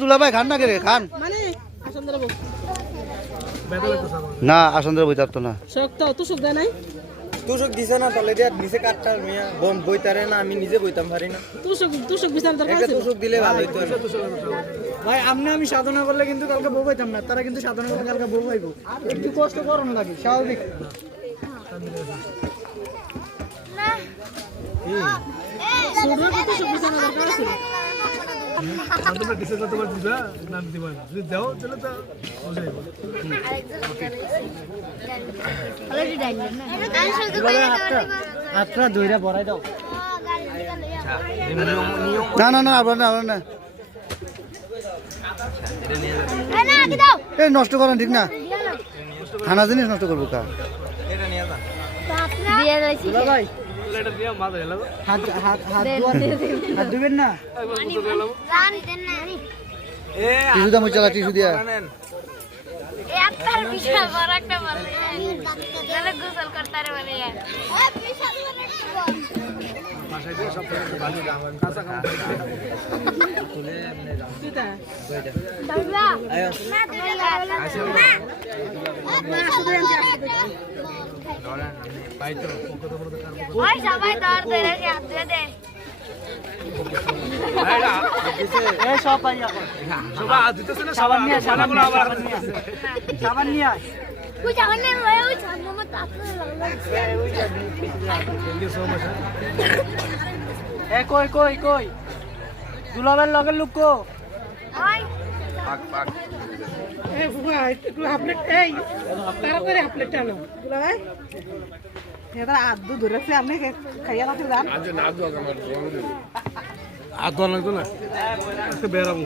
দুলা ভাই খান না কে খান না আসন ধরে বইতে পারতো না তুষক দিছে না তাহলে দিয়া নিচে কাটটা মিয়া বম বইতারে না আমি নিজে বইতাম পারি না তুষক বিচার দরকার আছে তুষক দিলে ভালো হইতো ভাই আমি সাধনা করলে কিন্তু কালকে বউ পাইতাম না তারা কিন্তু সাধনা করলে কালকে বউ পাইবো একটু কষ্ট করুন লাগে স্বাভাবিক না সুন্দর তুষক বিচার দরকার আছে তোমরা ডিসে তোমার দিবা নাম দিবা যদি দাও চলে তো हो जाएगा অলরেডি ডাইল না আত্রা দইরা ভরাই দাও না না না আবার না আবার না না কি দাও এই নষ্ট করেন ঠিক না খানা জিনিস নষ্ট করবো কা এটা নিয়ে যা দিয়ে দিছি ভাই এটা দিয়া মাছ হলো হাত দিবেন না জান দেন না এ টিস্যু দাম চালা টিস্যু দিয়া এ আত্মার বিশাল বড় একটা বল তাহলে গোসল করতে রে বলে এ বিশাল বড় একটা বল বাসায় দিয়ে সব ভালো দাম কাঁচা কাম তুলে এমনি দাম দিতা কইটা দাদা আয় না দিলা আসো না ধরেন আমি পাইতো কত বড় কার ওই সবাই দর ধরে হাত দিয়ে দে আইরা দিছে এ সব পাইয়া সবা দিতেছ না সাবান নিয়ে সাবান গুলো আবার সাবান নিয়ে তুই যাবেন না ওই সামনে মত আপনি লাগছে থ্যাংক ইউ সো মাচ এ কই দুলাবের লগে লুকো ওই পাক পাক এ ফুয়া একটু আপলেট এই তাড়াতাড়ি আপলেটটা আনো বুলা ভাই এটা আদু ধরেছে আপনি খাইয়া লাগতে যান আজ না আদু আমার আদু লাগতো না আজকে বেরাবো